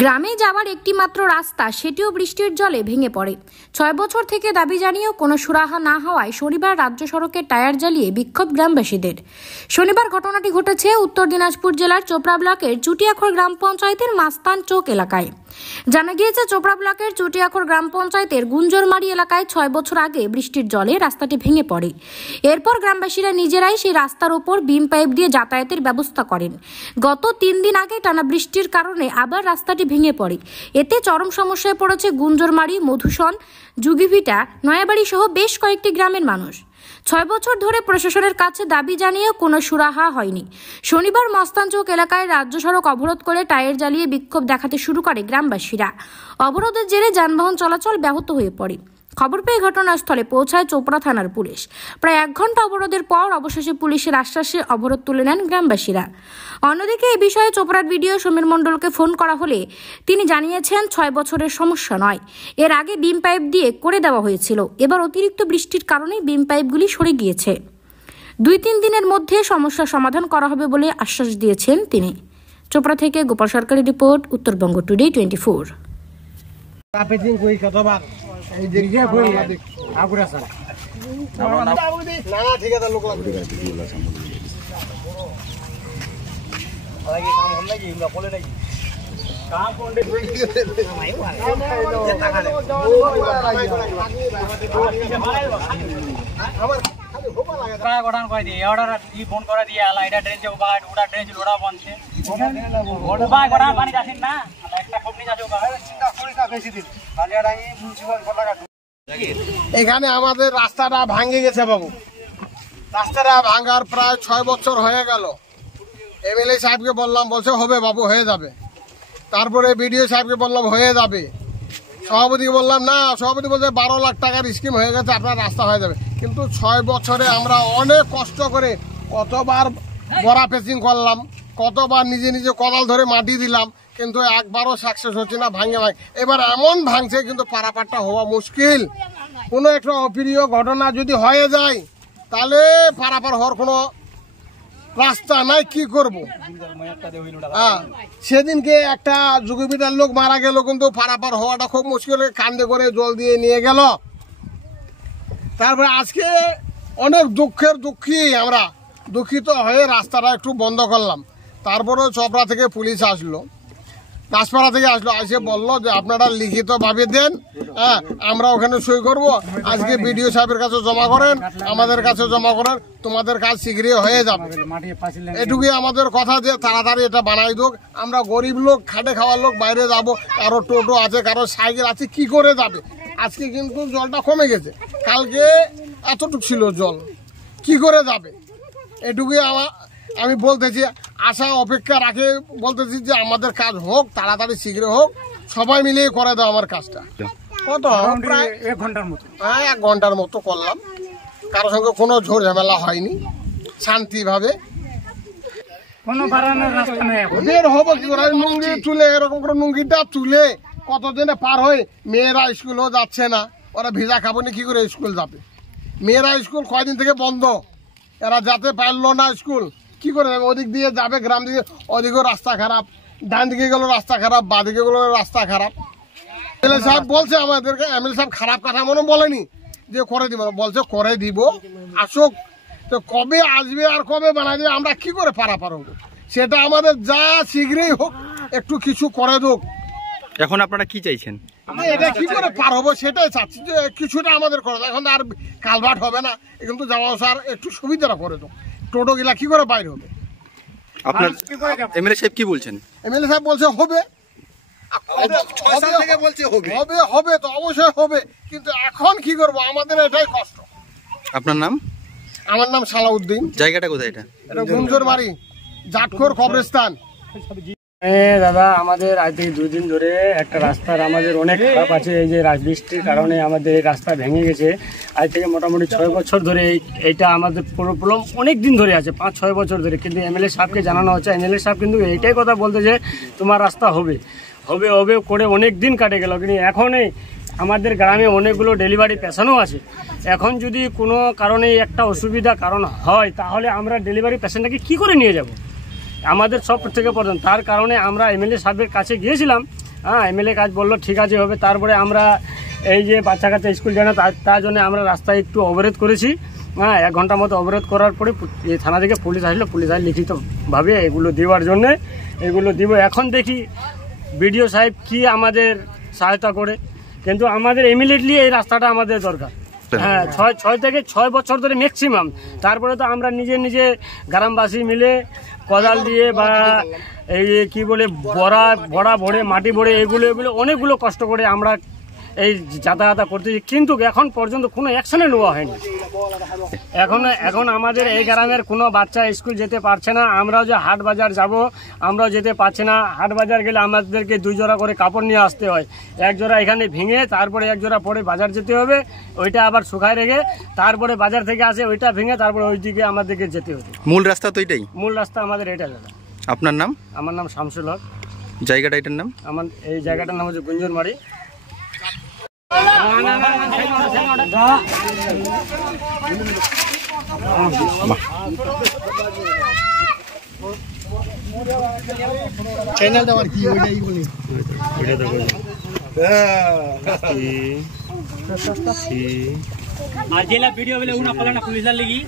গ্রামে যাওয়ার একটি মাত্র রাস্তা, সেটিও বৃষ্টির জলে ভেঙে পড়ে। ৬ বছর থেকে দাবি জানিয়েও কোনো সুরাহা না হওয়ায় শনিবার রাজ্য সড়কের টায়ার জ্বালিয়ে বিক্ষোভ গ্রামবাসীদের। শনিবার ঘটনাটি ঘটেছে উত্তর দিনাজপুর জেলার চোপড়া ব্লকের চুটিয়াখর গ্রাম পঞ্চায়েতের মাস্তান চৌক এলাকায়। জানা গিয়েছে, চোপড়া ব্লকের চুটিয়াখর গ্রাম পঞ্চায়েতের গুঞ্জরমারি এলাকায় ৬ বছর আগে বৃষ্টির জলে রাস্তাটি ভেঙে পড়ে। এরপর গ্রামবাসীরা নিজেরাই সেই রাস্তার ওপর বিম পাইপ দিয়ে যাতায়াতের ব্যবস্থা করেন। গত ৩ দিন আগে টানা বৃষ্টির কারণে আবার রাস্তাটি ভেঙে পড়ে। এতে চরম সমস্যায় পড়েছে গুঞ্জরমারি, মধুসন, যুগিভিটা, নয়াবাড়ি সহ বেশ কয়েকটি গ্রামের মানুষ। ৬ বছর ধরে প্রশাসনের কাছে দাবি জানিয়েও কোনো সুরাহা হয়নি। শনিবার মস্তান চৌক এলাকায় রাজ্য সড়ক অবরোধ করে টায়ার জ্বালিয়ে বিক্ষোভ দেখাতে শুরু করে গ্রামবাসীরা। অবরোধের জেরে যানবাহন চলাচল ব্যাহত হয়ে পড়ে। খবর পেয়ে ঘটনাস্থলে পৌঁছায় চোপড়া থানার পুলিশ। প্রায় ১ ঘন্টা অবরোধের পর অবশেষে পুলিশের আশ্বাসে অবরোধ তুলে নেন গ্রামবাসীরা। অন্যদিকে এ বিষয়ে চোপড়ার বিডিও সমীর মণ্ডলকে ফোন করা হলে তিনি জানিয়েছেন, ৬ বছরের সমস্যা নয়, এর আগে বিম পাইপ দিয়ে করে দেওয়া হয়েছিল। এবার অতিরিক্ত বৃষ্টির কারণে বিম পাইপগুলি সরে গিয়েছে। ২-৩ দিনের মধ্যে সমস্যার সমাধান করা হবে বলে আশ্বাস দিয়েছেন তিনি। চোপড়া থেকে গোপাল সরকারের রিপোর্ট, উত্তরবঙ্গ টুডে 24। গঠন করে দিয়ে অর্ডার ই ফোন করে দিয়ে আলা এটা ড্রেন যাও বা ওটা ড্রেন লোড়া বনছে ওটা বা গঠন পানি আসেন না একটা কমনি যাও বা চিন্তা করি না বেশি দিন বালিয়াডাঙ্গি মিউনিসিপাল কোটাকা। এখানে আমাদের রাস্তাটা ভাঙে গেছে বাবু। রাস্তাটা ভাঙার প্রায় ৬ বছর হয়ে গেল। এমএলএ সাহেবকে বললাম, বলছে হবে বাবু, হয়ে যাবে। তারপরে বিডিও সাহেবকে বললাম হয়ে যাবে। সভাপতিকে বললাম না, সভাপতি বলছে ১২ লাখ টাকার স্কিম হয়ে গেছে, আপনার রাস্তা হয়ে যাবে। কিন্তু ৬ বছরে আমরা অনেক কষ্ট করে কতবার বড়া পেচিং করলাম, কতবার নিজে নিজে কোদাল ধরে মাটি দিলাম, কিন্তু একবারও সাকসেস হচ্ছে না। ভাঙে এবার এমন ভাঙছে, কিন্তু পারাপারটা হওয়া মুশকিল। কোনো একটা অপ্রিয় ঘটনা যদি হয়ে যায়, তাহলে পারাপার হওয়ার কোনো রাস্তা নাই, কি করব। সেদিনকে একটা যুগবিটার লোক মারা গেল, কিন্তু পারাপার হওয়াটা খুব মুশকিল। কান্দে করে জল দিয়ে নিয়ে গেল। তারপরে আজকে অনেক দুঃখী আমরা দুঃখিত হয়ে রাস্তাটা একটু বন্ধ করলাম। তারপরে চোপড়া থেকে পুলিশ আসলো, দাসপাড়া থেকে আসলো, এসে বললো যে আপনারা লিখিতভাবে দেন, হ্যাঁ আমরা ওখানে সই করব। আজকে বিডিও সাহেবের কাছে জমা করেন, আমাদের কাছে জমা করেন, তোমাদের কাজ শীঘ্রই হয়ে যাবে। এটুকুই আমাদের কথা, যে তাড়াতাড়ি এটা বানাই দোক। আমরা গরিব লোক, খাটে খাওয়ার লোক, বাইরে যাব, কারো টোটো আছে, কারো সাইকেল আছে, কি করে যাবে। আজকে কিন্তু জলটা কমে গেছে, কালকে এতটুকু ছিল জল, কি করে যাবে। এটুকুই আমি বলতেছি, আশা অপেক্ষা রাখে বলতেছি যে আমাদের কাজ হোক, তাড়াতাড়ি শীঘ্র হোক, সবাই মিলিয়ে করে দাও আমার কাজটা। কত প্রায় ১ ঘন্টার মতো, হ্যাঁ ১ ঘন্টার মতো করলাম। কারোর সঙ্গে কোনো ঝোর ঝামেলা হয়নি, শান্তিভাবে। বের হবো কি করে, নুঙ্গি তুলে এরকম করে নুঙ্গিটা তুলে কতদিনে পার হয়ে, মেয়েরা স্কুলও যাচ্ছে না, ওরা ভিজা খাবো না, কি করে স্কুল যাবে। মেয়েরা স্কুল কয়দিন থেকে বন্ধ, এরা যেতে পারলো না স্কুল, কি করে যাবে। ওদিক দিয়ে যাবে গ্রাম দিকে, ওদিকেও রাস্তা খারাপ, ডান দিকে গেল রাস্তা খারাপ, বা দিকে গেল রাস্তা খারাপ। এমএলএ সাহেব বলছে আমাদেরকে, এমএলএ সাহেব খারাপ কথা মনে বলেনি যে করে দিব, বলছে করে দিব, আসুক। তো কবে আসবে আর কবে বানাই দেবে, আমরা কি করে পারাপার হবো, সেটা আমাদের যা শীঘ্রই হোক, একটু কিছু করে দোক। এখন আপনারা কি চাইছেন? এটা কি করে পার হবো সেটাই চাচ্ছি, যে কিছুটা আমাদের করে। এখন আর কালভার্ট হবে না, কিন্তু যাওয়া আসার একটু সুবিধাটা করে দাও। টোটো গিলা কি করে বাইরে হবে। আপনার এমএলএ সাহেব কি বলছেন? এমএলএ সাহেব বলছে হবে, হবে তো অবশ্যই হবে, কিন্তু এখন কি করবো, আমাদের এটাই কষ্ট। আপনার নাম? আমার নাম সালাউদ্দিন। জায়গাটা কোথায় এটা? এটা গুঞ্জরমারি, জাটখোর কবরস্থান। দাদা, আমাদের আজ থেকে 2 দিন ধরে একটা রাস্তার আমাদের অনেক খারাপ আছে। এই যে বৃষ্টির কারণে আমাদের এই রাস্তা ভেঙে গেছে। আজ থেকে মোটামুটি 6 বছর ধরে এইটা আমাদের প্রবলেম অনেক দিন ধরে আছে, 5-6 বছর ধরে। কিন্তু এমএলএ সাহেবকে জানানো হচ্ছে, এমএলএ সাহেব কিন্তু এইটাই কথা বলতে যে তোমার রাস্তা হবে হবে হবে করে অনেক দিন কাটে গেল। কিন্তু এখনই আমাদের গ্রামে অনেকগুলো ডেলিভারি পেশেন্টও আছে। এখন যদি কোনো কারণে একটা অসুবিধা কারণ হয়, তাহলে আমরা ডেলিভারি পেশেন্টটাকে কি করে নিয়ে যাব? আমাদের সব থেকে প্রধান। তার কারণে আমরা এমএলএ সাহেবের কাছে গিয়েছিলাম, হ্যাঁ এমএলএ কাজ বললো ঠিক আছে হবে। তারপরে আমরা এই যে বাচ্চা কাচ্চা স্কুল যায় না তার জন্য আমরা রাস্তায় একটু অবরোধ করেছি। হ্যাঁ 1 ঘন্টার মতো অবরোধ করার পরে এই থানা থেকে পুলিশ আসলো, পুলিশ আসলে লিখিতভাবে এগুলো দেওয়ার জন্যে এগুলো দিব। এখন দেখি বিডিও সাহেব কি আমাদের সহায়তা করে, কিন্তু আমাদের ইমিডিয়েটলি এই রাস্তাটা আমাদের দরকার। হ্যাঁ 6 থেকে 6 বছর ধরে ম্যাক্সিমাম। তারপরে তো আমরা নিজে নিজে গ্রামবাসী মিলে কোদাল দিয়ে বা এই কি বলে বড়া ভরে মাটি ভরে এগুলো অনেকগুলো কষ্ট করে আমরা এই যাতায়াত করতেছি, কিন্তু এখন পর্যন্ত কোনো অ্যাকশনে নেওয়া হয়নি। এখন আমাদের এই গ্রামের কোনো বাচ্চা স্কুল যেতে পারছে না। আমরাও যে হাট বাজার যাব আমরাও যেতে পারছি না। হাট বাজার গেলে আমাদেরকে 2 জোড়া করে কাপড় নিয়ে আসতে হয়। 1 জোড়া এখানে ভেঙে তারপরে 1 জোড়া পরে বাজার যেতে হবে, ওইটা আবার শুকায় রেখে তারপরে বাজার থেকে আসে ওইটা ভেঙে তারপরে ওই দিকে আমাদেরকে যেতে হবে। মূল রাস্তা তো এটাই? মূল রাস্তা আমাদের এটা দাদা। আপনার নাম? আমার নাম শামসুল হক। জায়গাটা এটার নাম? আমার এই জায়গাটার নাম হচ্ছে গুঞ্জনবাড়ি। চ্যানেল দেওয়ার কি ওইটাই বলি আর জেলা ভিডিও বলে উনা পালানা পুলিশ লাগি